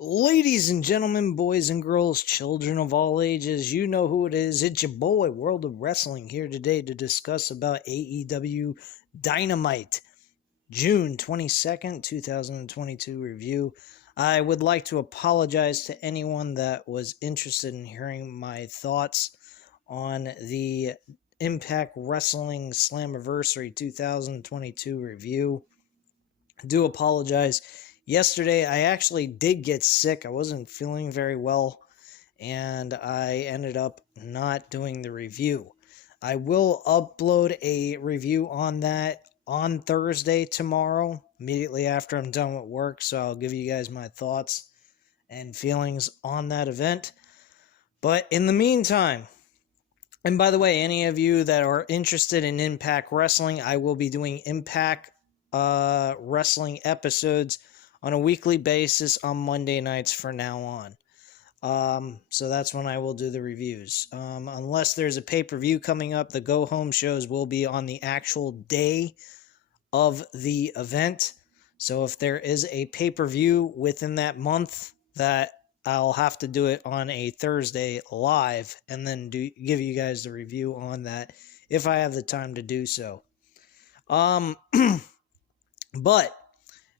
Ladies and gentlemen, boys and girls, children of all ages, you know who it is. It's your boy, World of Wrestling, here today to discuss about AEW Dynamite, June 22nd, 2022 review. I would like to apologize to anyone that was interested in hearing my thoughts on the Impact Wrestling Slammiversary 2022 review. I do apologize. Yesterday, I actually did get sick. I wasn't feeling very well, and I ended up not doing the review. I will upload a review on that on Thursday tomorrow, immediately after I'm done with work, so I'll give you guys my thoughts and feelings on that event. But in the meantime, and by the way, any of you that are interested in Impact Wrestling, I will be doing Impact Wrestling episodes on a weekly basis on Monday nights from now on. So that's when I will do the reviews. Unless there's a pay-per-view coming up, the go-home shows will be on the actual day of the event. So if there is a pay-per-view within that month, that I'll have to do it on a Thursday live and then give you guys the review on that if I have the time to do so. But,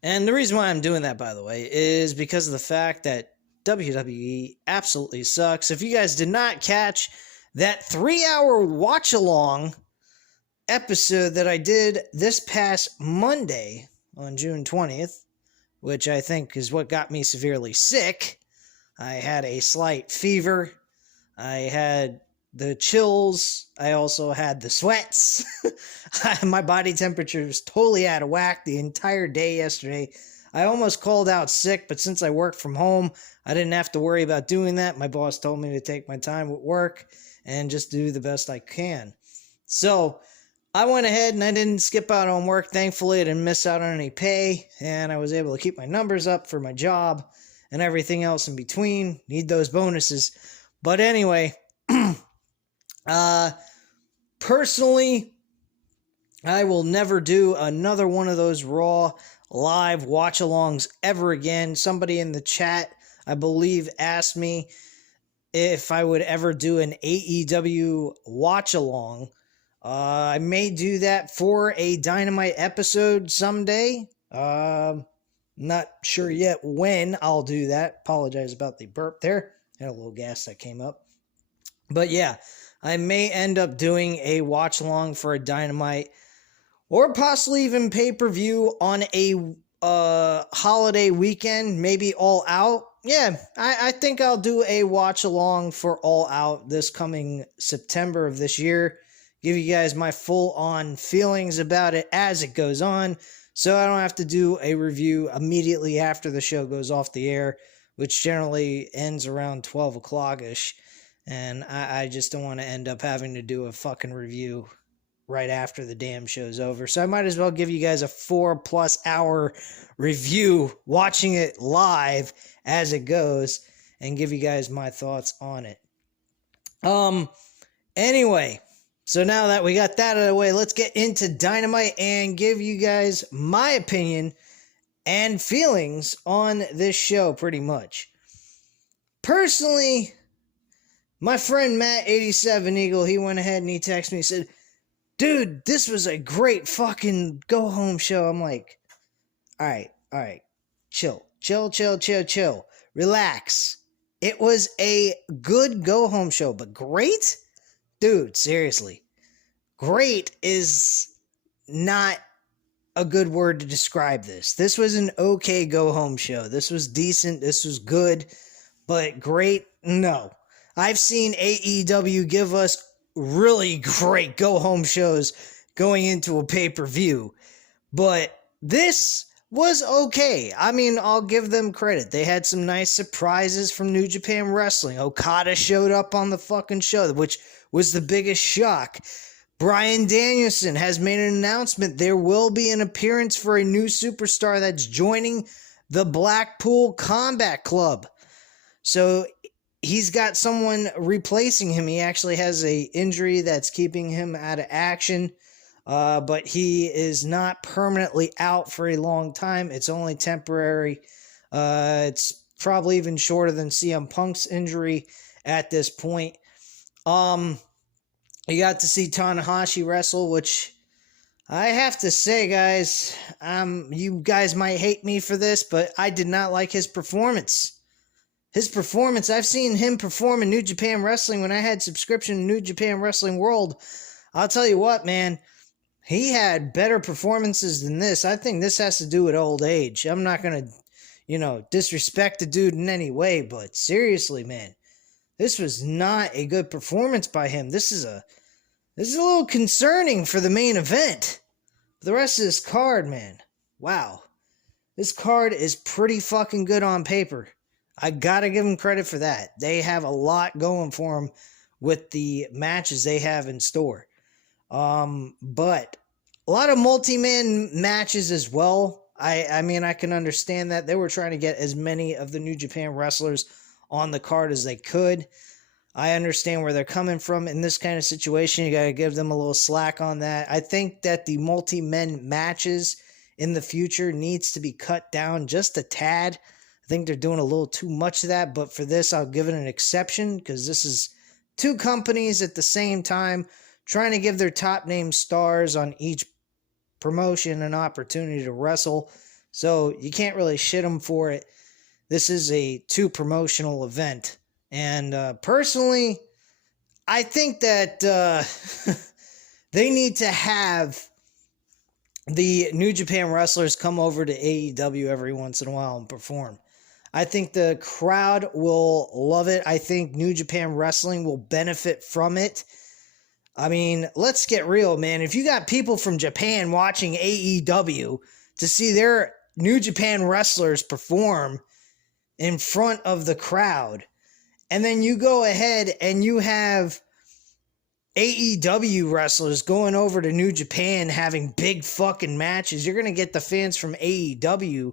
and the reason why I'm doing that, by the way, is because of the fact that WWE absolutely sucks. If you guys did not catch that 3-hour watch-along episode that I did this past Monday on June 20th, which I think is what got me severely sick, I had a slight fever, I had the chills, I also had the sweats. My body temperature was totally out of whack the entire day yesterday. I almost called out sick, but since I work from home, I didn't have to worry about doing that. My boss told me to take my time with work and just do the best I can. So I went ahead and I didn't skip out on work. Thankfully, I didn't miss out on any pay, and I was able to keep my numbers up for my job and everything else in between. Need those bonuses. But anyway, personally, I will never do another one of those Raw live watch-alongs ever again. Somebody in the chat, I believe, asked me if I would ever do an AEW watch-along. I may do that for a Dynamite episode someday. Not sure yet when I'll do that. Apologize about the burp there. Had a little gas that came up. But yeah, I may end up doing a watch-along for a Dynamite or possibly even pay-per-view on a holiday weekend, maybe All Out. Yeah, I think I'll do a watch-along for All Out this coming September of this year. Give you guys my full-on feelings about it as it goes on, so I don't have to do a review immediately after the show goes off the air, which generally ends around 12 o'clock-ish, and I just don't want to end up having to do a fucking review right after the damn show's over. So I might as well give you guys a 4+ hour review, watching it live as it goes, and give you guys my thoughts on it. Anyway, so now that we got that out of the way, let's get into Dynamite and give you guys my opinion and feelings on this show, pretty much. Personally, my friend Matt87 Eagle, he went ahead and he texted me and said, "Dude, this was a great fucking go-home show." I'm like, all right, chill. Relax. It was a good go-home show, but great? Dude, seriously. Great is not a good word to describe this. This was an okay go-home show. This was decent. This was good. But great? No. I've seen AEW give us really great go-home shows going into a pay-per-view. But this was okay. I mean, I'll give them credit. They had some nice surprises from New Japan Wrestling. Okada showed up on the fucking show, which was the biggest shock. Bryan Danielson has made an announcement. There will be an appearance for a new superstar that's joining the Blackpool Combat Club. So he's got someone replacing him. He actually has an injury that's keeping him out of action. But he is not permanently out for a long time. It's only temporary. It's probably even shorter than CM Punk's injury at this point. You got to see Tanahashi wrestle, which I have to say, guys, you guys might hate me for this, but I did not like his performance. I've seen him perform in New Japan Wrestling when I had subscription to New Japan Wrestling World. I'll tell you what, man, he had better performances than this. I think this has to do with old age. I'm not going to, disrespect the dude in any way, but seriously, man, this was not a good performance by him. This is a little concerning for the main event. The rest of this card, man, wow. This card is pretty fucking good on paper. I gotta give them credit for that. They have a lot going for them with the matches they have in store. But a lot of multi-man matches as well. I mean, I can understand that. They were trying to get as many of the New Japan wrestlers on the card as they could. I understand where they're coming from in this kind of situation. You got to give them a little slack on that. I think that the multi-men matches in the future needs to be cut down just a tad. I think they're doing a little too much of that, but for this, I'll give it an exception because this is two companies at the same time trying to give their top name stars on each promotion an opportunity to wrestle. So you can't really shit them for it. This is a two promotional event. And personally, I think that they need to have the New Japan wrestlers come over to AEW every once in a while and perform. I think the crowd will love it. I think New Japan Wrestling will benefit from it. I mean, let's get real, man. If you got people from Japan watching AEW to see their New Japan wrestlers perform in front of the crowd, and then you go ahead and you have AEW wrestlers going over to New Japan having big fucking matches, you're going to get the fans from AEW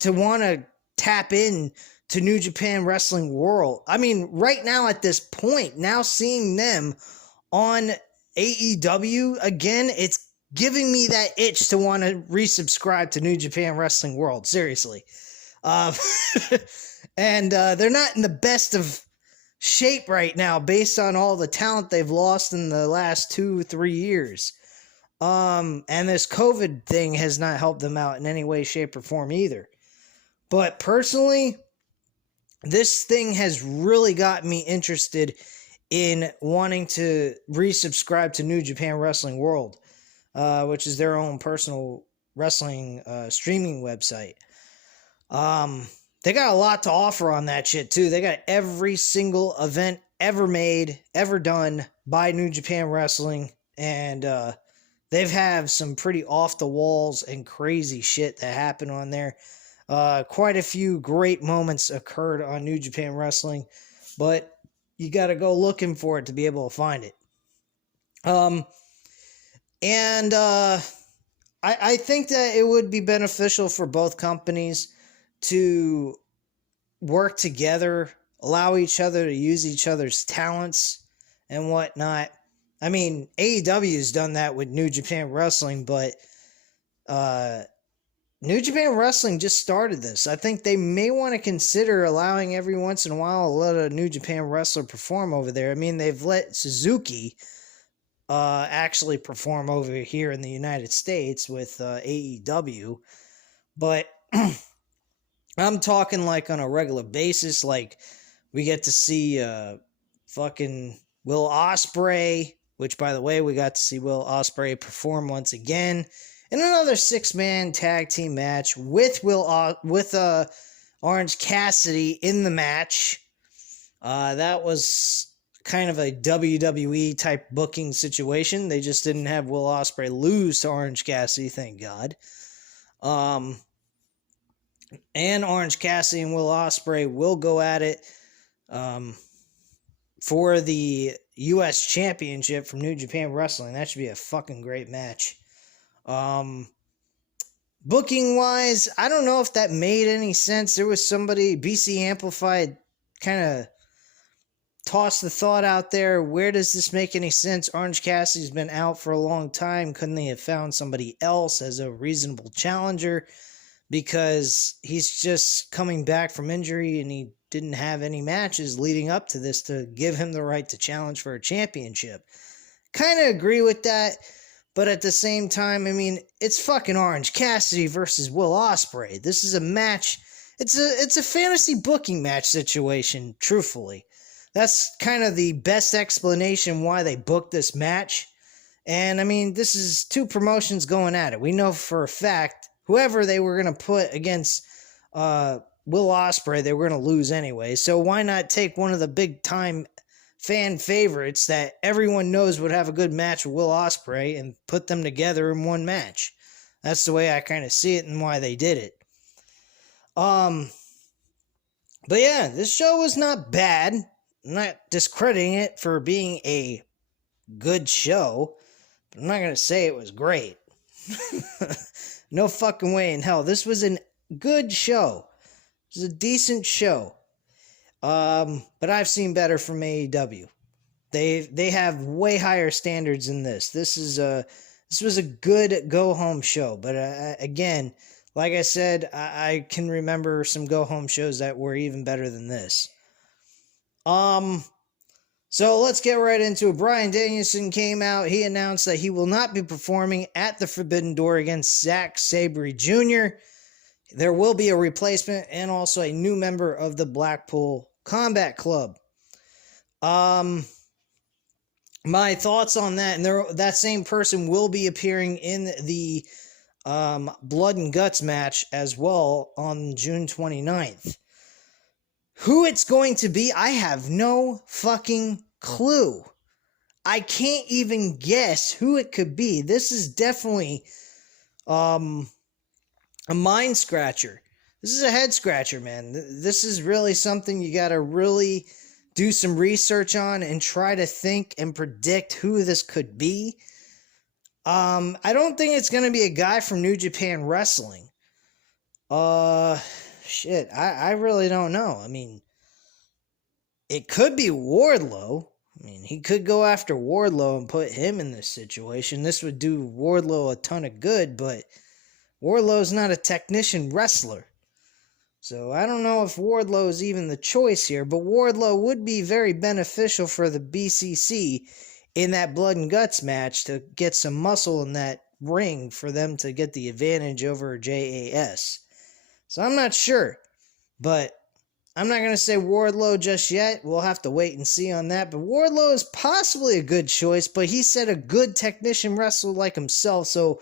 to want to tap in to New Japan Wrestling World. I mean, right now at this point, now seeing them on AEW again, it's giving me that itch to want to resubscribe to New Japan Wrestling World. Seriously. And they're not in the best of shape right now based on all the talent they've lost in the last 2-3 years. And this COVID thing has not helped them out in any way, shape, or form either. But personally, this thing has really gotten me interested in wanting to resubscribe to New Japan Wrestling World, which is their own personal wrestling streaming website. They got a lot to offer on that shit too. They got every single event ever made, ever done by New Japan Wrestling, and they've had some pretty off the walls and crazy shit that happened on there. Quite a few great moments occurred on New Japan Wrestling, but you got to go looking for it to be able to find it. I think that it would be beneficial for both companies to work together, allow each other to use each other's talents and whatnot. I mean, AEW has done that with New Japan Wrestling, but New Japan Wrestling just started this. I think they may want to consider allowing every once in a while a let a New Japan wrestler perform over there. I mean, they've let Suzuki actually perform over here in the United States with AEW, but I'm talking like on a regular basis. Like we get to see fucking Will Ospreay, which by the way, we got to see Will Ospreay perform once again in another 6-man tag team match with Orange Cassidy in the match. That was kind of a WWE type booking situation. They just didn't have Will Ospreay lose to Orange Cassidy, thank God. And Orange Cassidy and Will Ospreay will go at it for the U.S. Championship from New Japan Wrestling. That should be a fucking great match. Booking wise, I don't know if that made any sense. There was somebody, BC Amplified, kind of tossed the thought out there, where does this make any sense? Orange Cassidy's been out for a long time. Couldn't they have found somebody else as a reasonable challenger? because he's just coming back from injury and he didn't have any matches leading up to this to give him the right to challenge for a championship. Kind of agree with that, but at the same time, I mean, it's fucking Orange Cassidy versus Will Ospreay. This is a match. It's a fantasy booking match situation, truthfully. That's kind of the best explanation why they booked this match. And I mean, this is two promotions going at it. We know for a fact whoever they were going to put against Will Ospreay, they were going to lose anyway. So why not take one of the big time fan favorites that everyone knows would have a good match with Will Ospreay and put them together in one match? That's the way I kind of see it and why they did it. But yeah, this show was not bad. I'm not discrediting it for being a good show, but I'm not going to say it was great. No fucking way in hell. This was a good show. It was a decent show. But I've seen better from AEW. They have way higher standards than this. This was a good go home show. But again, like I said, I can remember some go home shows that were even better than this. So let's get right into it. Bryan Danielson came out. He announced that he will not be performing at the Forbidden Door against Zack Sabre Jr. There will be a replacement and also a new member of the Blackpool Combat Club. My thoughts on that, and that same person will be appearing in the Blood and Guts match as well on June 29th. Who it's going to be, I have no fucking clue. I can't even guess who it could be. This is definitely a mind scratcher. This is a head scratcher, man. This is really something you got to really do some research on and try to think and predict who this could be. I don't think it's going to be a guy from New Japan Wrestling. Shit, I really don't know. I mean, it could be Wardlow. I mean, he could go after Wardlow and put him in this situation. This would do Wardlow a ton of good, but Wardlow's not a technician wrestler. So I don't know if Wardlow is even the choice here, but Wardlow would be very beneficial for the BCC in that Blood and Guts match to get some muscle in that ring for them to get the advantage over JAS. So I'm not sure, but I'm not going to say Wardlow just yet. We'll have to wait and see on that. But Wardlow is possibly a good choice, but he said a good technician wrestler like himself, so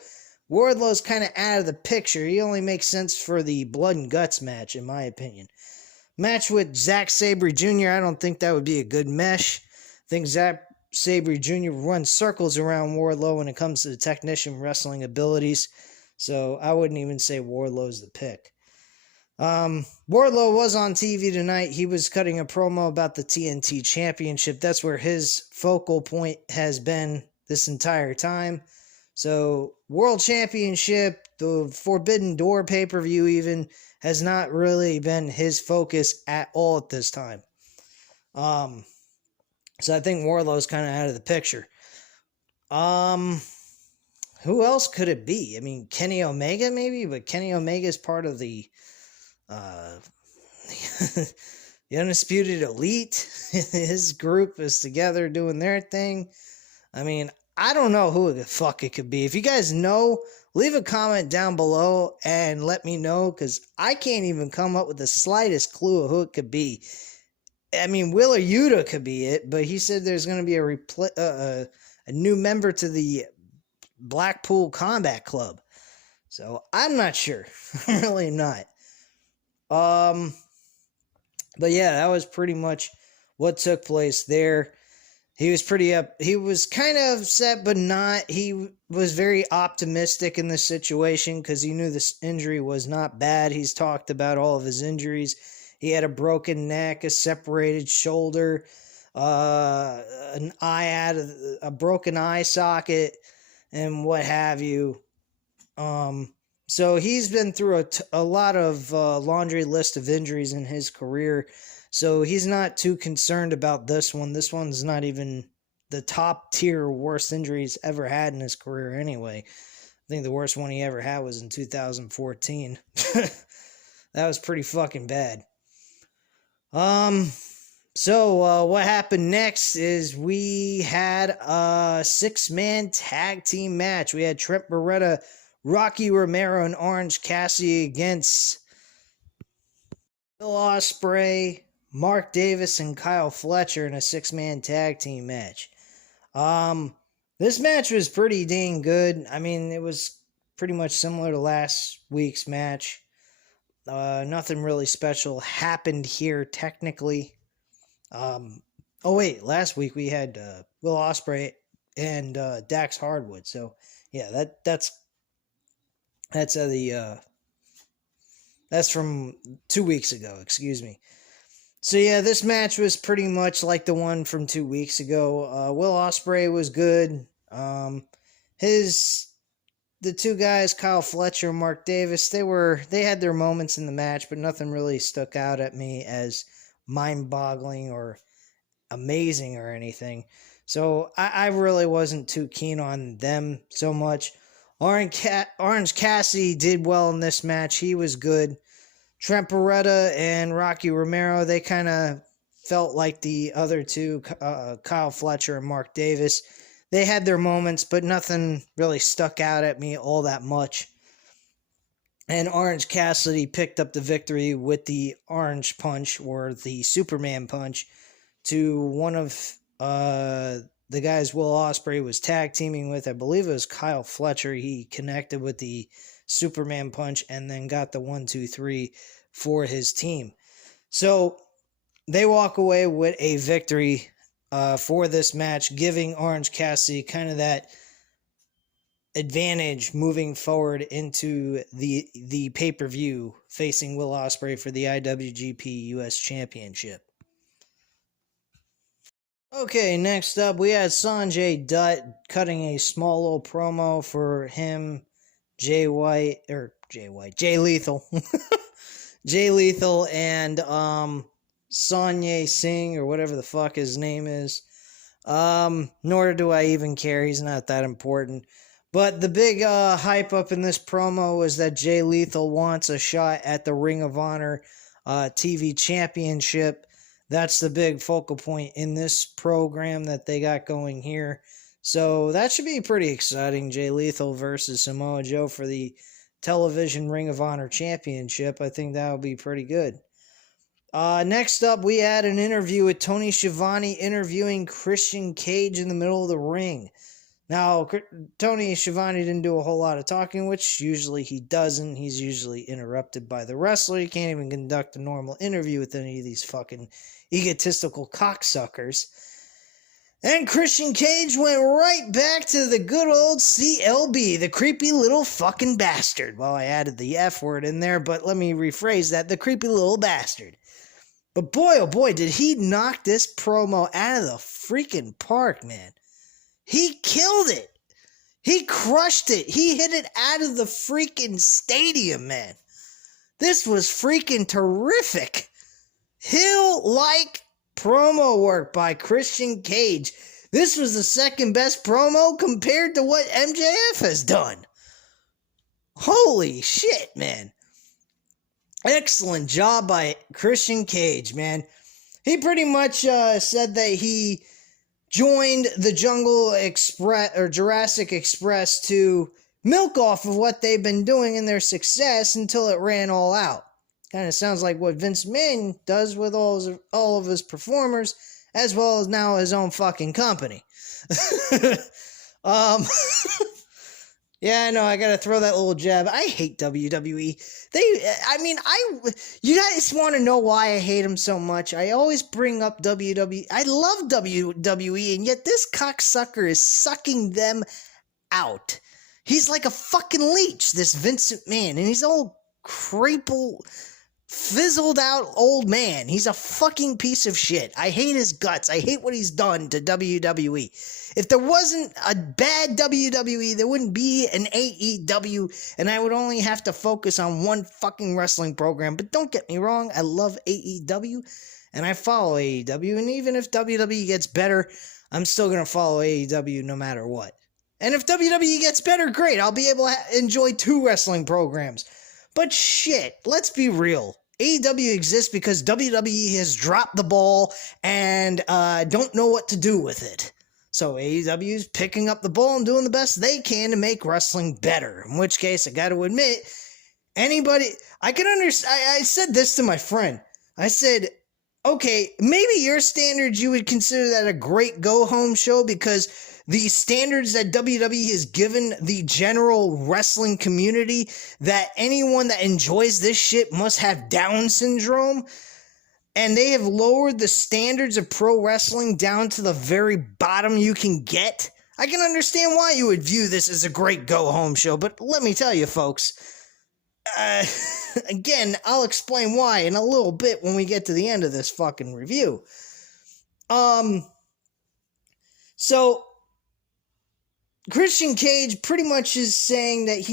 Wardlow's kind of out of the picture. He only makes sense for the Blood and Guts match, in my opinion. Match with Zack Sabre Jr., I don't think that would be a good mesh. I think Zack Sabre Jr. runs circles around Wardlow when it comes to the technician wrestling abilities, so I wouldn't even say Wardlow's the pick. Wardlow was on TV tonight. He was cutting a promo about the TNT Championship. That's where his focal point has been this entire time. So, World Championship, the Forbidden Door pay-per-view even, has not really been his focus at all at this time. So I think Wardlow's kind of out of the picture. Who else could it be? I mean, Kenny Omega maybe, but Kenny Omega is part of the the Undisputed Elite. His group is together doing their thing. I mean, I don't know who the fuck it could be. If you guys know, leave a comment down below and let me know, because I can't even come up with the slightest clue of who it could be. I mean, Wheeler Yuta could be it, but he said there's going to be a new member to the Blackpool Combat Club. So I'm not sure. I'm really not. But yeah, that was pretty much what took place there. He was he was kind of upset, but not. He was very optimistic in this situation because he knew this injury was not bad. He's talked about all of his injuries. He had a broken neck, a separated shoulder, an a broken eye socket, and what have you. So he's been through a lot of laundry list of injuries in his career. So he's not too concerned about this one. This one's not even the top tier worst injuries ever had in his career anyway. think the worst one he ever had was in 2014. That was pretty fucking bad. So what happened next is we had a 6-man tag team match. We had Trent Beretta, Rocky Romero, and Orange Cassidy against Will Ospreay, Mark Davis, and Kyle Fletcher in a 6-man tag team match. This match was pretty dang good. I mean, it was pretty much similar to last week's match. Nothing really special happened here technically. Last week we had Will Ospreay and Dax Hardwood. So yeah, that's from 2 weeks ago. Excuse me. So yeah, this match was pretty much like the one from 2 weeks ago. Will Ospreay was good. The two guys, Kyle Fletcher and Mark Davis, they had their moments in the match, but nothing really stuck out at me as mind-boggling or amazing or anything. So I really wasn't too keen on them so much. Orange Cassidy did well in this match. He was good. Trent Beretta and Rocky Romero, they kind of felt like the other two, Kyle Fletcher and Mark Davis. They had their moments, but nothing really stuck out at me all that much. And Orange Cassidy picked up the victory with the Orange Punch, or the Superman Punch, to one of the guys Will Ospreay was tag teaming with. I believe it was Kyle Fletcher. He connected with the Superman Punch and then got the 1-2-3 for his team. So they walk away with a victory for this match, giving Orange Cassidy kind of that advantage moving forward into the pay-per-view, facing Will Ospreay for the IWGP US Championship. Okay, next up we had Sanjay Dutt cutting a small little promo for him, Jay Lethal. Jay Lethal and Sonya Singh, or whatever the fuck his name is. Nor do I even care. He's not that important. But the big hype up in this promo was that Jay Lethal wants a shot at the Ring of Honor TV Championship. That's the big focal point in this program that they got going here. So that should be pretty exciting. Jay Lethal versus Samoa Joe for the Television Ring of Honor Championship. I think that would be pretty good. Next up, we had an interview with Tony Schiavone interviewing Christian Cage in the middle of the ring. Now, Tony Schiavone didn't do a whole lot of talking, which usually he doesn't. He's usually interrupted by the wrestler. He can't even conduct a normal interview with any of these fucking egotistical cocksuckers. And Christian Cage went right back to the good old CLB, the creepy little fucking bastard. Well, I added the F word in there, but let me rephrase that, the creepy little bastard. But boy, oh boy, did he knock this promo out of the freaking park, man. He killed it. He crushed it. He hit it out of the freaking stadium, man. This was freaking terrific. Hill-like promo work by Christian Cage. This was the second best promo compared to what MJF has done. Holy shit, man. Excellent job by Christian Cage, man. He pretty much said that he joined the Jungle Express or Jurassic Express to milk off of what they've been doing in their success until it ran all out. Kind of sounds like what Vince McMahon does with all of his performers, as well as now his own fucking company. Yeah, I know, I gotta throw that little jab. I hate WWE. You guys want to know why I hate them so much? I always bring up WWE. I love WWE, and yet this cocksucker is sucking them out. He's like a fucking leech, this Vince McMahon, and he's all crippled, fizzled out old man. He's a fucking piece of shit. I hate his guts. I hate what he's done to WWE. If there wasn't a bad WWE, there wouldn't be an AEW, and I would only have to focus on one fucking wrestling program. But don't get me wrong, I love AEW, and I follow AEW, and even if WWE gets better, I'm still going to follow AEW no matter what. And if WWE gets better, great. I'll be able to enjoy 2 wrestling programs. But shit, let's be real. AEW exists because WWE has dropped the ball and don't know what to do with it. So AEW is picking up the ball and doing the best they can to make wrestling better. In which case, I got to admit, I can understand. I said this to my friend. I said, okay, maybe your standards, you would consider that a great go-home show because the standards that WWE has given the general wrestling community, that anyone that enjoys this shit must have Down syndrome, and they have lowered the standards of pro wrestling down to the very bottom you can get. I can understand why you would view this as a great go-home show, but let me tell you, folks, again, I'll explain why in a little bit when we get to the end of this fucking review. So Christian Cage pretty much is saying that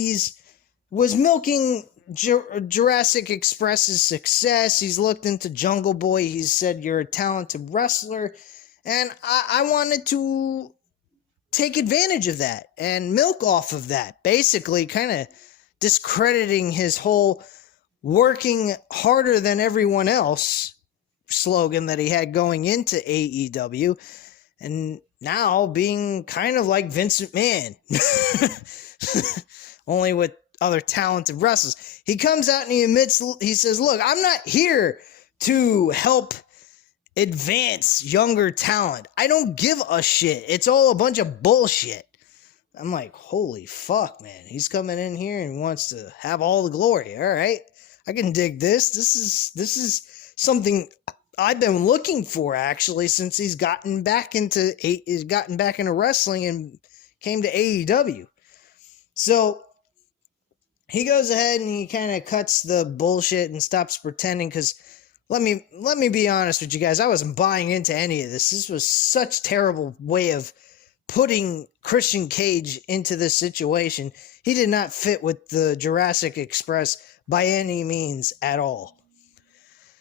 was milking Jurassic Express's success. He's looked into Jungle Boy. He's said, you're a talented wrestler. And I wanted to take advantage of that and milk off of that. Basically, kind of discrediting his whole working harder than everyone else slogan that he had going into AEW. And now being kind of like Vince McMahon. Only with other talented wrestlers. He comes out and he says, look, I'm not here to help advance younger talent. I don't give a shit. It's all a bunch of bullshit. I'm like, holy fuck, man. He's coming in here and wants to have all the glory. All right. I can dig this. This is something I've been looking for, actually, since he's gotten back into wrestling and came to AEW. So he goes ahead and he kind of cuts the bullshit and stops pretending, because let me be honest with you guys, I wasn't buying into any of this. This was such a terrible way of putting Christian Cage into this situation. He did not fit with the Jurassic Express by any means at all.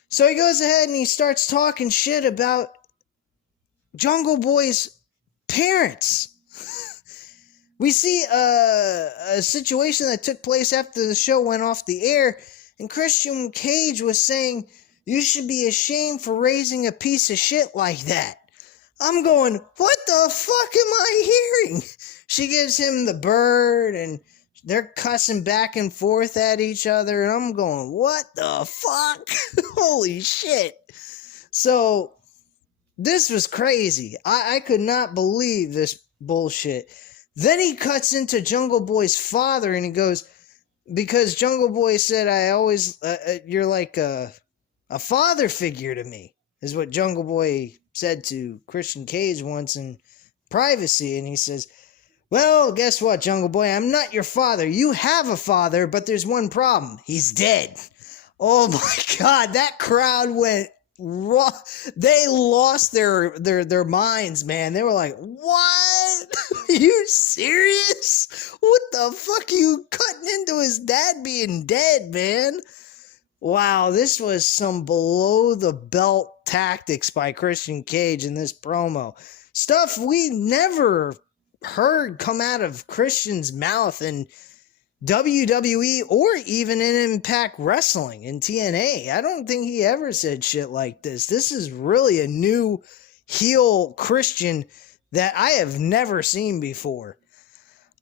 So he goes ahead and he starts talking shit about Jungle Boy's parents. We see a situation that took place after the show went off the air, and Christian Cage was saying, you should be ashamed for raising a piece of shit like that. I'm going, what the fuck am I hearing? She gives him the bird, and they're cussing back and forth at each other, and I'm going, what the fuck? Holy shit. So, this was crazy. I could not believe this bullshit. Then he cuts into Jungle Boy's father, and he goes, because Jungle Boy said, you're like a father figure to me, is what Jungle Boy said to Christian Cage once in privacy. And he says, well, guess what, Jungle Boy? I'm not your father. You have a father, but there's one problem. He's dead. Oh my God, that crowd went raw. They lost their minds, man. They were like, what? Are you serious? What the fuck are you cutting into his dad being dead, man? Wow, this was some below-the-belt tactics by Christian Cage in this promo. Stuff we never heard come out of Christian's mouth in WWE or even in Impact Wrestling in TNA. I don't think he ever said shit like this. This is really a new heel Christian that I have never seen before.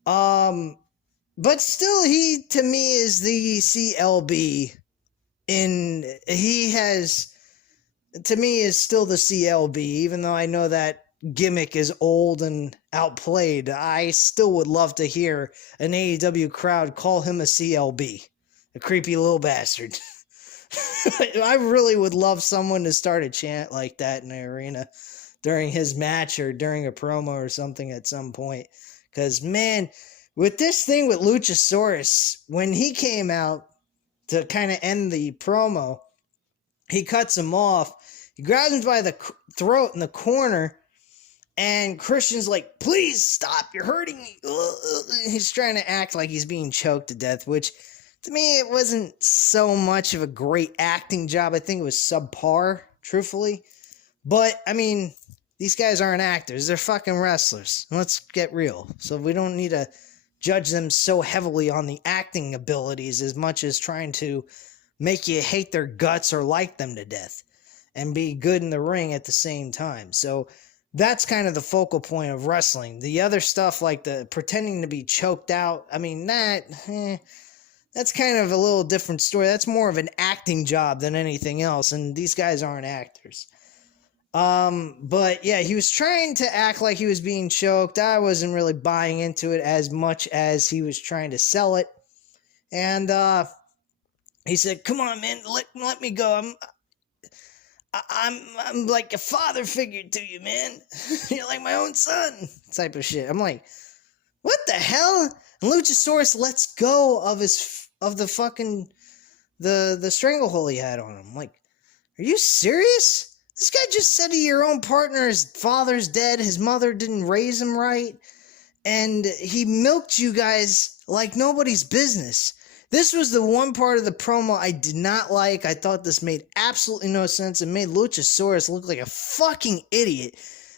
But still, he, to me, is the CLB. To me, is still the CLB, even though I know that gimmick is old and outplayed. I still would love to hear an AEW crowd call him a CLB, a creepy little bastard. I really would love someone to start a chant like that in the arena during his match or during a promo or something at some point. Because, man, with this thing with Luchasaurus, when he came out to kind of end the promo, he cuts him off. He grabs him by the throat in the corner, and Christian's like, please stop, you're hurting me. He's trying to act like he's being choked to death, which, to me, it wasn't so much of a great acting job. I think it was subpar, truthfully. But, I mean, these guys aren't actors. They're fucking wrestlers. Let's get real. So we don't need to judge them so heavily on the acting abilities as much as trying to make you hate their guts or like them to death and be good in the ring at the same time. So that's kind of the focal point of wrestling. The other stuff, like the pretending to be choked out, I mean, that's kind of a little different story. That's more of an acting job than anything else, and these guys aren't actors. But yeah, he was trying to act like he was being choked. I wasn't really buying into it as much as he was trying to sell it. And he said, "Come on, man, let me go. I'm like a father figure to you, man. You're like my own son," type of shit. I'm like, what the hell? And Luchasaurus lets go of the fucking the stranglehold he had on him. Like, are you serious? This guy just said to your own partner his father's dead, his mother didn't raise him right, and he milked you guys like nobody's business. This was the one part of the promo I did not like. I thought this made absolutely no sense. It made Luchasaurus look like a fucking idiot.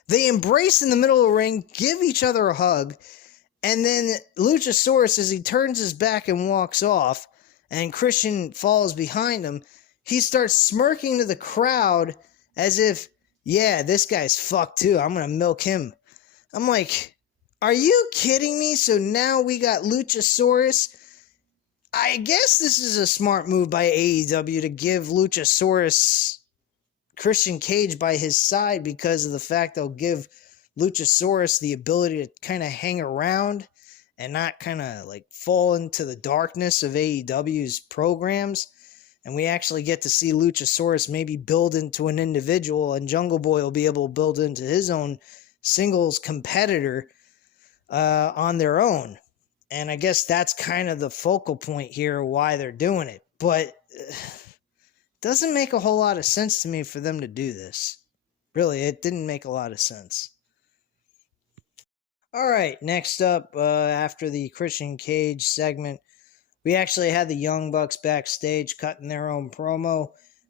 They embrace in the middle of the ring, give each other a hug, and then Luchasaurus, as he turns his back and walks off, and Christian follows behind him, he starts smirking to the crowd as if, yeah, this guy's fucked too. I'm going to milk him. I'm like, are you kidding me? So now we got Luchasaurus. I guess this is a smart move by AEW to give Luchasaurus Christian Cage by his side because of the fact they'll give Luchasaurus the ability to kind of hang around and not kind of like fall into the darkness of AEW's programs. And we actually get to see Luchasaurus maybe build into an individual, and Jungle Boy will be able to build into his own singles competitor on their own. And I guess that's kind of the focal point here, why they're doing it. But it doesn't make a whole lot of sense to me for them to do this. Really, it didn't make a lot of sense. All right, next up, after the Christian Cage segment, we actually had the Young Bucks backstage cutting their own promo.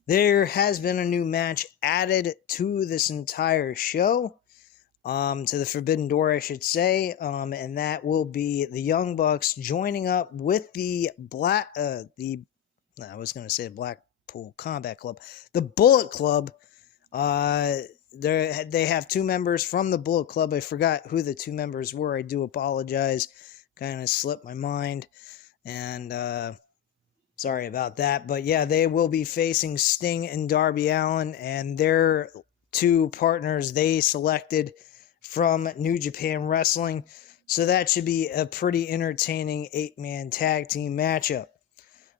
There has been a new match added to this entire show, to the Forbidden Door, I should say, and that will be the Young Bucks joining up with the Blackpool Combat Club, the Bullet Club. They have two members from the Bullet Club. I forgot who the two members were. I do apologize. Kind of slipped my mind. And sorry about that. But yeah, they will be facing Sting and Darby Allin, and their two partners they selected from New Japan Wrestling. So that should be a pretty entertaining 8-man tag team matchup.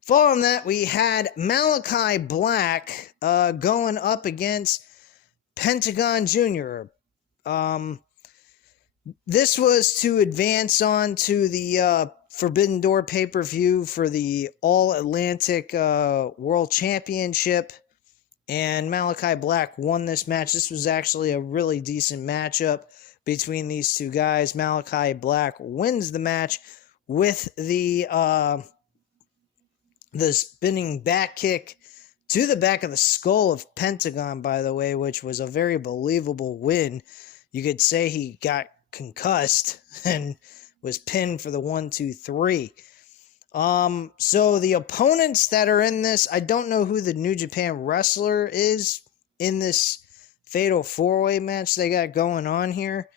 Following that, we had Malachi Black going up against Pentagon Jr. This was to advance on to the Forbidden Door pay-per-view for the All-Atlantic World Championship, and Malachi Black won this match. This was actually a really decent matchup between these two guys. Malachi Black wins the match with the spinning back kick to the back of the skull of Pentagon, by the way, which was a very believable win. You could say he got concussed and was pinned for the 1, 2, 3. So the opponents that are in this, I don't know who the New Japan wrestler is in this Fatal 4-Way match they got going on here.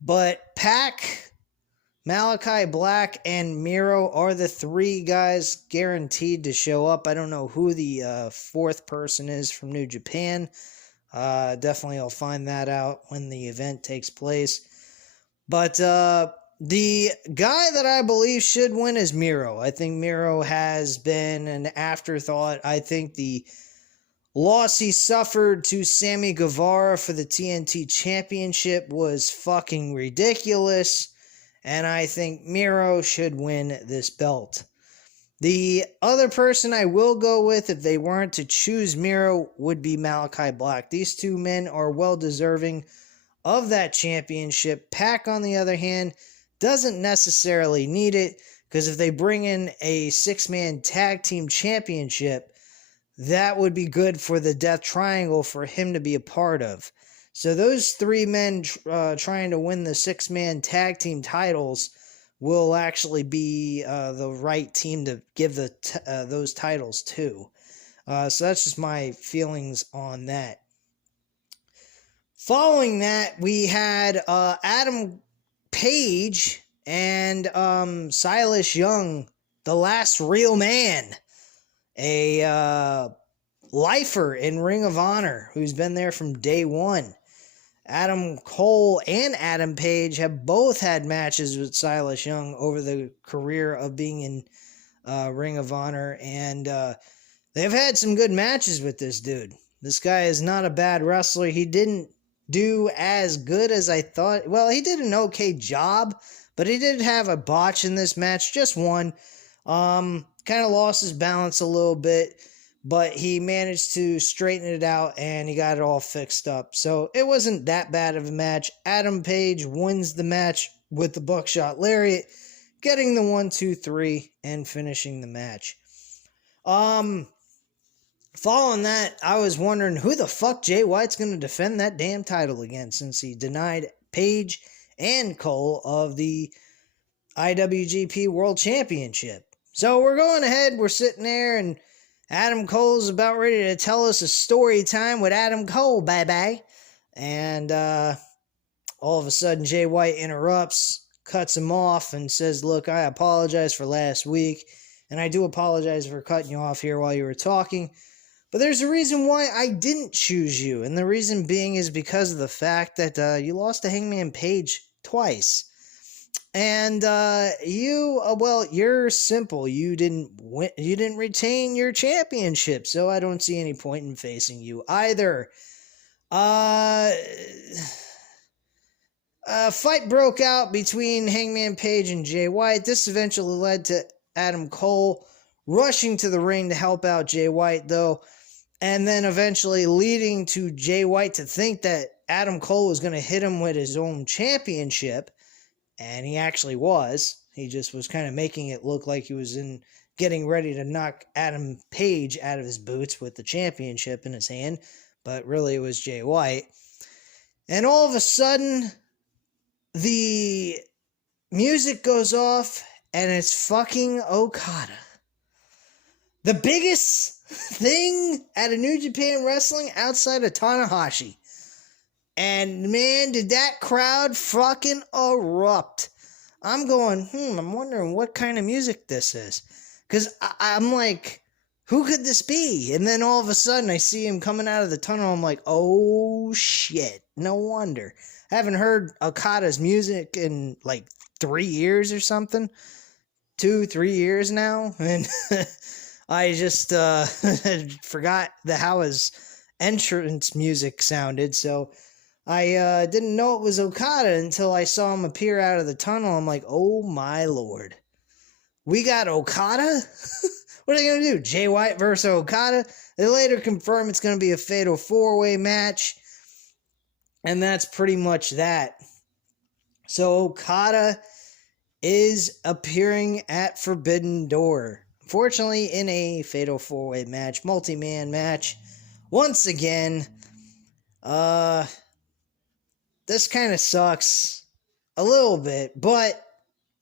But Pac, Malachi Black, and Miro are the three guys guaranteed to show up. I don't know who the fourth person is from New Japan. Definitely I'll find that out when the event takes place. But the guy that I believe should win is Miro. I think Miro has been an afterthought. I think the loss he suffered to Sammy Guevara for the TNT Championship was fucking ridiculous. And I think Miro should win this belt. The other person I will go with, if they weren't to choose Miro, would be Malachi Black. These two men are well deserving of that championship. Pac, on the other hand, doesn't necessarily need it, because if they bring in a 6-man tag team championship, that would be good for the Death Triangle for him to be a part of. So those three men trying to win the six-man tag team titles will actually be the right team to give those titles to. So that's just my feelings on that. Following that, we had Adam Page and Silas Young, the last real man, a lifer in Ring of Honor who's been there from day one. Adam Cole and Adam Page have both had matches with Silas Young over the career of being in Ring of Honor, and they've had some good matches with this dude. This guy is not a bad wrestler. He didn't do as good as I thought. Well, he did an okay job, but he did have a botch in this match, just one. Kind of lost his balance a little bit, but he managed to straighten it out and he got it all fixed up. So it wasn't that bad of a match. Adam Page wins the match with the buckshot lariat, getting the 1, 2, 3 and finishing the match. Following that, I was wondering who the fuck Jay White's going to defend that damn title against, since he denied Page and Cole of the IWGP World Championship. So we're going ahead, we're sitting there, and Adam Cole's about ready to tell us a story time with Adam Cole, bye-bye. And all of a sudden, Jay White interrupts, cuts him off, and says, look, I apologize for last week, and I do apologize for cutting you off here while you were talking. But there's a reason why I didn't choose you, and the reason being is because of the fact that you lost to Hangman Page twice. And you're simple. You didn't win. You didn't retain your championship, so I don't see any point in facing you either. A fight broke out between Hangman Page and Jay White. This eventually led to Adam Cole rushing to the ring to help out Jay White, though, and then eventually leading to Jay White to think that Adam Cole was going to hit him with his own championship, and he actually was. He just was kind of making it look like he was getting ready to knock Adam Page out of his boots with the championship in his hand, but really it was Jay White. And all of a sudden, the music goes off, and it's fucking Okada. The biggest thing at a New Japan Wrestling outside of Tanahashi. And man, did that crowd fucking erupt. I'm going, I'm wondering what kind of music this is. Because I'm like, who could this be? And then all of a sudden I see him coming out of the tunnel. I'm like, oh shit, no wonder. I haven't heard Okada's music in like 3 years or something. 2-3 years now. And I just forgot how his entrance music sounded, so I didn't know it was Okada until I saw him appear out of the tunnel. I'm like, oh my lord. We got Okada? What are they going to do? Jay White versus Okada? They later confirm it's going to be a fatal 4-way match, and that's pretty much that. So Okada is appearing at Forbidden Door. Fortunately, in a fatal 4-way match, multi-man match. Once again, this kind of sucks a little bit, but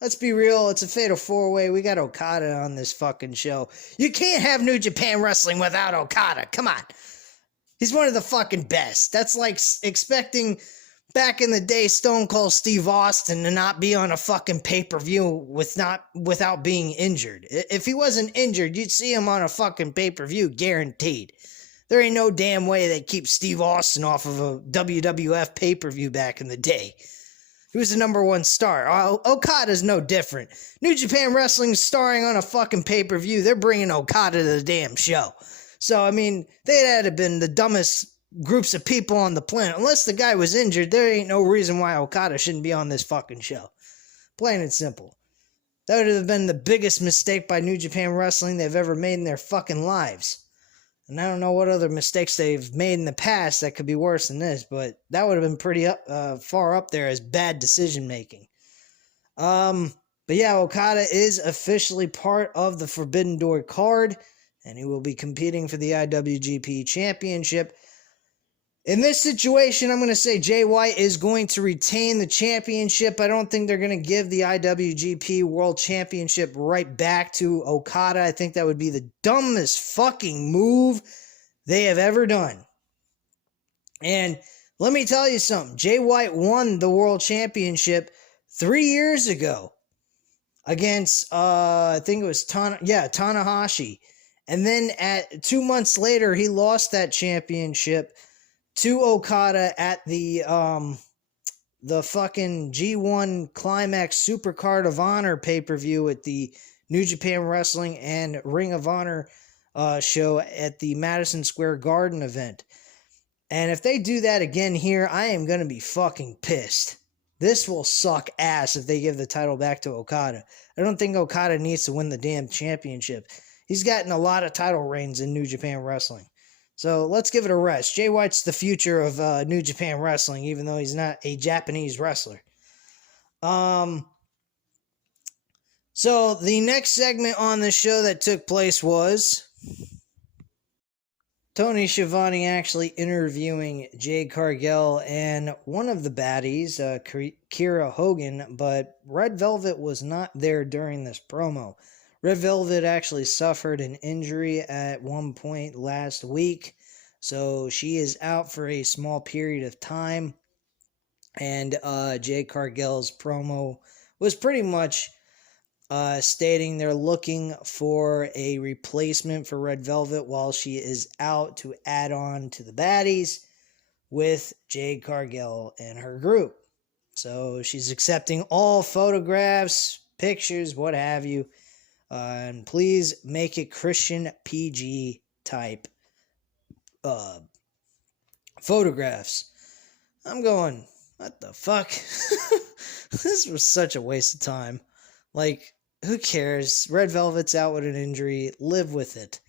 let's be real, it's a fatal 4-way. We got Okada on this fucking show. You can't have New Japan Wrestling without Okada. Come on. He's one of the fucking best. That's like expecting back in the day Stone Cold Steve Austin to not be on a fucking pay-per-view without being injured. If he wasn't injured, you'd see him on a fucking pay-per-view, guaranteed. There ain't no damn way they'd keep Steve Austin off of a WWF pay-per-view back in the day. He was the number one star. Okada's no different. New Japan Wrestling's starring on a fucking pay-per-view. They're bringing Okada to the damn show. So, I mean, they'd have been the dumbest groups of people on the planet. Unless the guy was injured, there ain't no reason why Okada shouldn't be on this fucking show. Plain and simple. That would have been the biggest mistake by New Japan Wrestling they've ever made in their fucking lives. And I don't know what other mistakes they've made in the past that could be worse than this, but that would have been pretty far up there as bad decision making. But yeah, Okada is officially part of the Forbidden Door card, and he will be competing for the IWGP Championship. In this situation, I'm going to say Jay White is going to retain the championship. I don't think they're going to give the IWGP World Championship right back to Okada. I think that would be the dumbest fucking move they have ever done. And let me tell you something. Jay White won the World Championship 3 years ago against, I think it was Tanahashi. And then 2 months later, he lost that championship to Okada at the fucking G1 Climax Supercard of Honor pay-per-view at the New Japan Wrestling and Ring of Honor show at the Madison Square Garden event. And if they do that again here, I am going to be fucking pissed. This will suck ass if they give the title back to Okada. I don't think Okada needs to win the damn championship. He's gotten a lot of title reigns in New Japan Wrestling. So let's give it a rest. Jay White's the future of New Japan Wrestling, even though he's not a Japanese wrestler. So the next segment on the show that took place was Tony Schiavone actually interviewing Jade Cargill and one of the baddies, Kiera Hogan, but Red Velvet was not there during this promo. Red Velvet actually suffered an injury at one point last week, so she is out for a small period of time. And Jade Cargill's promo was pretty much stating they're looking for a replacement for Red Velvet while she is out to add on to the baddies with Jade Cargill and her group. So she's accepting all photographs, pictures, what have you. And please make it Christian PG type photographs. I'm going, what the fuck? This was such a waste of time. Like, who cares? Red Velvet's out with an injury. Live with it.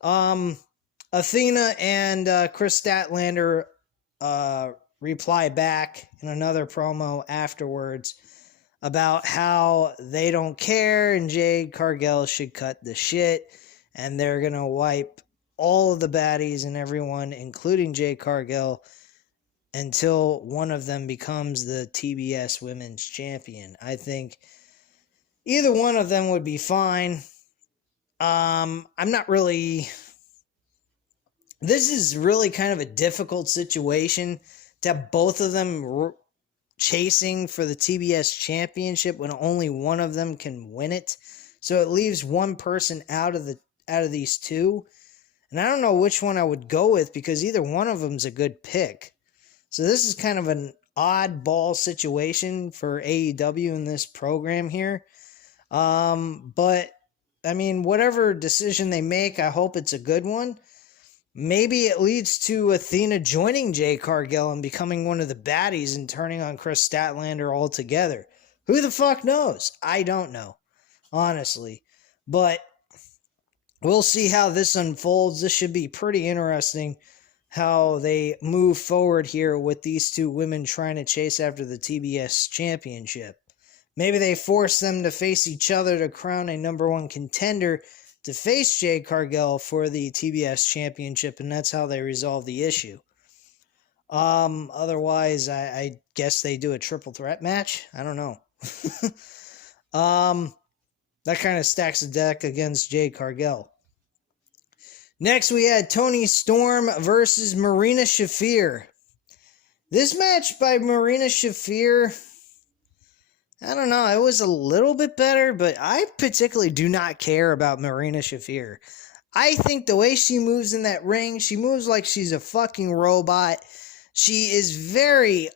Athena and Chris Statlander reply back in another promo afterwards about how they don't care and Jade Cargill should cut the shit and they're going to wipe all of the baddies and everyone, including Jade Cargill, until one of them becomes the TBS Women's Champion. I think either one of them would be fine. I'm not really... This is really kind of a difficult situation to have both of them chasing for the TBS Championship when only one of them can win it. So it leaves one person out of these two. And I don't know which one I would go with because either one of them's a good pick. So this is kind of an oddball situation for AEW in this program here. But I mean, whatever decision they make, I hope it's a good one. Maybe it leads to Athena joining Jade Cargill and becoming one of the baddies and turning on Chris Statlander altogether. Who the fuck knows? I don't know, honestly. But we'll see how this unfolds. This should be pretty interesting how they move forward here with these two women trying to chase after the TBS Championship. Maybe they force them to face each other to crown a number one contender to face Jade Cargill for the TBS Championship, and that's how they resolve the issue. Otherwise, I guess they do a triple threat match. I don't know. That kind of stacks the deck against Jade Cargill. Next, we had Toni Storm versus Marina Shafir. This match by Marina Shafir, I don't know, it was a little bit better, but I particularly do not care about Marina Shafir. I think the way she moves in that ring, she moves like she's a fucking robot. She is very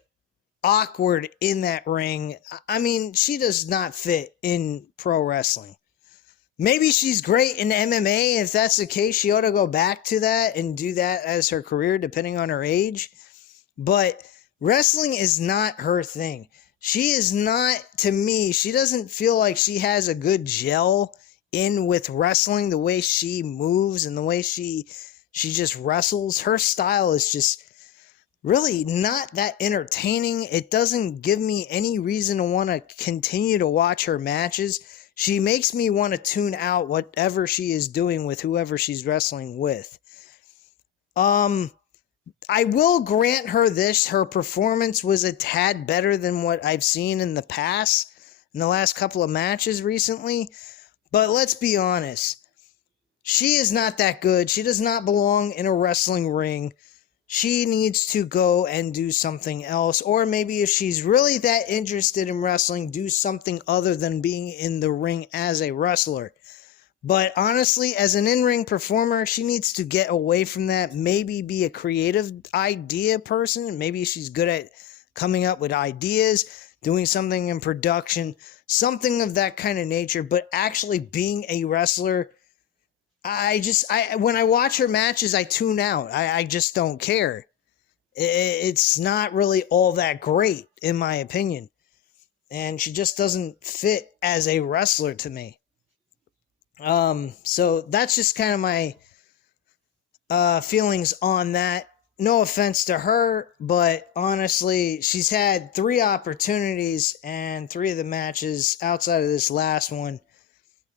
awkward in that ring. I mean, she does not fit in pro wrestling. Maybe she's great in MMA. If that's the case, she ought to go back to that and do that as her career, depending on her age. But wrestling is not her thing. She is not, to me, she doesn't feel like she has a good gel in with wrestling, the way she moves and the way she just wrestles. Her style is just really not that entertaining. It doesn't give me any reason to want to continue to watch her matches. She makes me want to tune out whatever she is doing with whoever she's wrestling with. I will grant her this. Her performance was a tad better than what I've seen in the past, in the last couple of matches recently. But let's be honest. She is not that good. She does not belong in a wrestling ring. She needs to go and do something else. Or maybe if she's really that interested in wrestling, do something other than being in the ring as a wrestler. But honestly, as an in-ring performer, she needs to get away from that. Maybe be a creative idea person. Maybe she's good at coming up with ideas, doing something in production, something of that kind of nature. But actually being a wrestler, when I watch her matches, I tune out. I just don't care. It's not really all that great, in my opinion. And she just doesn't fit as a wrestler to me. So that's just kind of my feelings on that. No offense to her, but honestly, she's had 3 opportunities, and 3 of the matches outside of this last one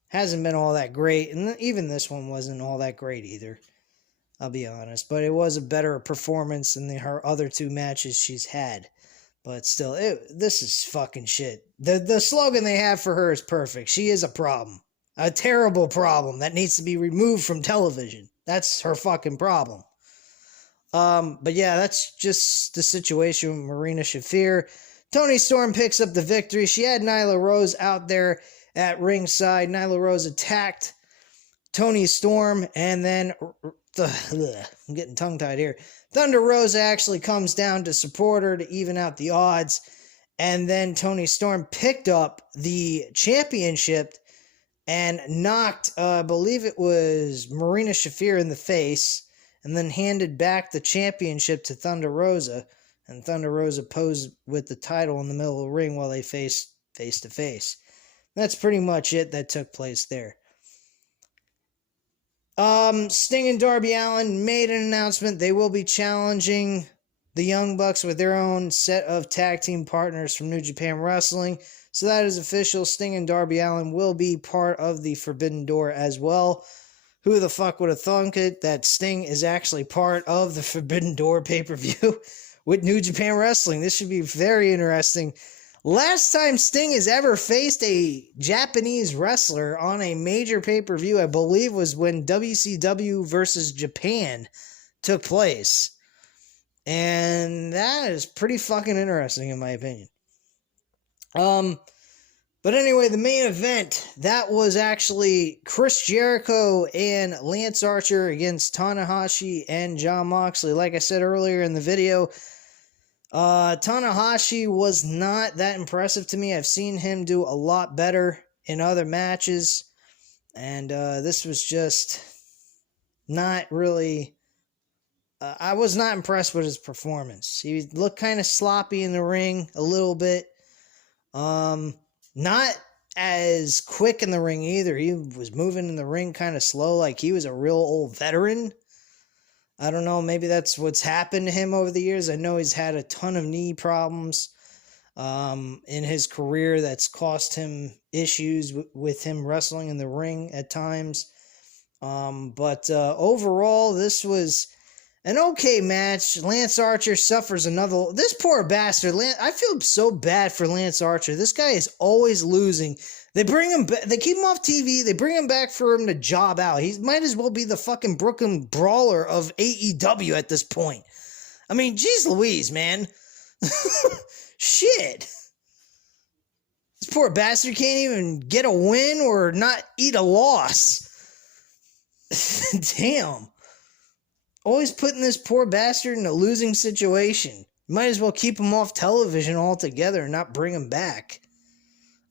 hasn't been all that great, and even this one wasn't all that great either, I'll be honest. But it was a better performance than her other 2 matches she's had. But still, this is fucking shit. The slogan they have for her is perfect. She is a problem. A terrible problem that needs to be removed from television. That's her fucking problem. But yeah, that's just the situation with Marina Shafir. Toni Storm picks up the victory. She had Nyla Rose out there at ringside. Nyla Rose attacked Toni Storm, and then I'm getting tongue-tied here. Thunder Rosa actually comes down to support her to even out the odds, and then Toni Storm picked up the championship and knocked, I believe it was Marina Shafir in the face, and then handed back the championship to Thunder Rosa, and Thunder Rosa posed with the title in the middle of the ring while they faced face-to-face. That's pretty much it that took place there. Sting and Darby Allin made an announcement. They will be challenging the Young Bucks with their own set of tag team partners from New Japan Wrestling. So that is official. Sting and Darby Allin will be part of the Forbidden Door as well. Who the fuck would have thunk it that Sting is actually part of the Forbidden Door pay-per-view with New Japan Wrestling? This should be very interesting. Last time Sting has ever faced a Japanese wrestler on a major pay-per-view, I believe, was when WCW versus Japan took place. And that is pretty fucking interesting, in my opinion. But anyway, the main event, that was actually Chris Jericho and Lance Archer against Tanahashi and Jon Moxley. Like I said earlier in the video, Tanahashi was not that impressive to me. I've seen him do a lot better in other matches, and this was just not really... I was not impressed with his performance. He looked kind of sloppy in the ring a little bit. Not as quick in the ring either. He was moving in the ring kind of slow, like he was a real old veteran. I don't know, maybe that's what's happened to him over the years. I know he's had a ton of knee problems in his career that's cost him issues with him wrestling in the ring at times. But overall, this was an okay match. Lance Archer suffers another... This poor bastard, I feel so bad for Lance Archer. This guy is always losing. They bring him back. They keep him off TV. They bring him back for him to job out. He might as well be the fucking Brooklyn Brawler of AEW at this point. I mean, geez Louise, man. Shit. This poor bastard can't even get a win or not eat a loss. Damn. Always putting this poor bastard in a losing situation. Might as well keep him off television altogether and not bring him back.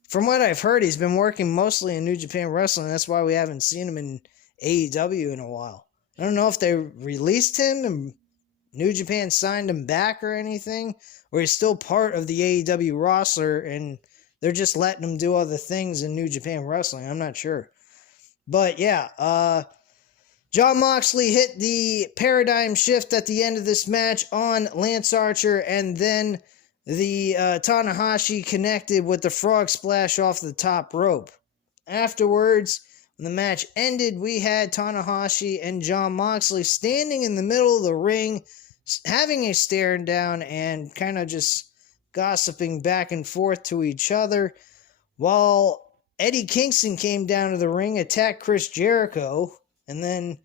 From what I've heard, he's been working mostly in New Japan Wrestling. That's why we haven't seen him in AEW in a while. I don't know if they released him and New Japan signed him back or anything, or he's still part of the AEW roster and they're just letting him do other things in New Japan Wrestling. I'm not sure. But yeah, Jon Moxley hit the paradigm shift at the end of this match on Lance Archer, and then the Tanahashi connected with the frog splash off the top rope. Afterwards, when the match ended, we had Tanahashi and Jon Moxley standing in the middle of the ring having a staring down and kind of just gossiping back and forth to each other, while Eddie Kingston came down to the ring, attacked Chris Jericho, and then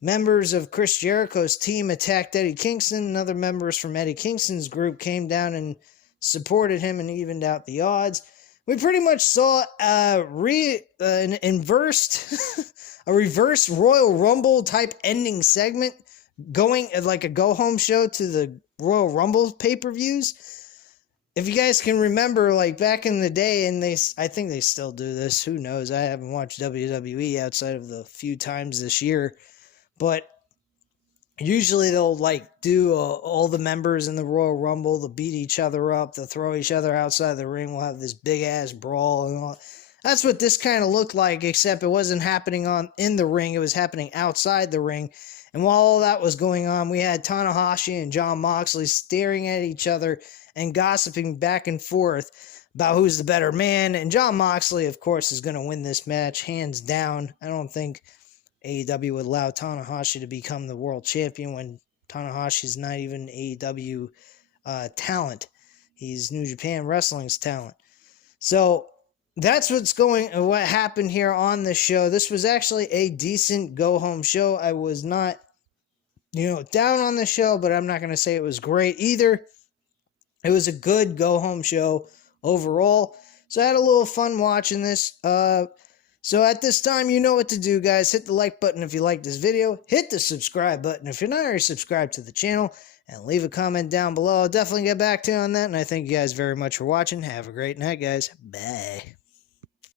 members of Chris Jericho's team attacked Eddie Kingston, and other members from Eddie Kingston's group came down and supported him and evened out the odds. We pretty much saw a reverse Royal Rumble type ending segment, going like a go-home show to the Royal Rumble pay-per-views. If you guys can remember, like back in the day, and I think they still do this, who knows, I haven't watched WWE outside of the few times this year, but usually they'll like do all the members in the Royal Rumble, they'll beat each other up, they'll throw each other outside the ring, we'll have this big ass brawl and all. That's what this kind of looked like, except it wasn't happening in the ring, it was happening outside the ring. And while all that was going on, we had Tanahashi and Jon Moxley staring at each other and gossiping back and forth about who's the better man. And Jon Moxley, of course, is going to win this match, hands down. I don't think AEW would allow Tanahashi to become the world champion when Tanahashi's not even AEW talent. He's New Japan Wrestling's talent. So that's what happened here on the show. This was actually a decent go-home show. I was not, down on the show, but I'm not going to say it was great either. It was a good go-home show overall. So I had a little fun watching this. So at this time, you know what to do, guys. Hit the like button if you like this video. Hit the subscribe button if you're not already subscribed to the channel. And leave a comment down below. I'll definitely get back to you on that. And I thank you guys very much for watching. Have a great night, guys. Bye.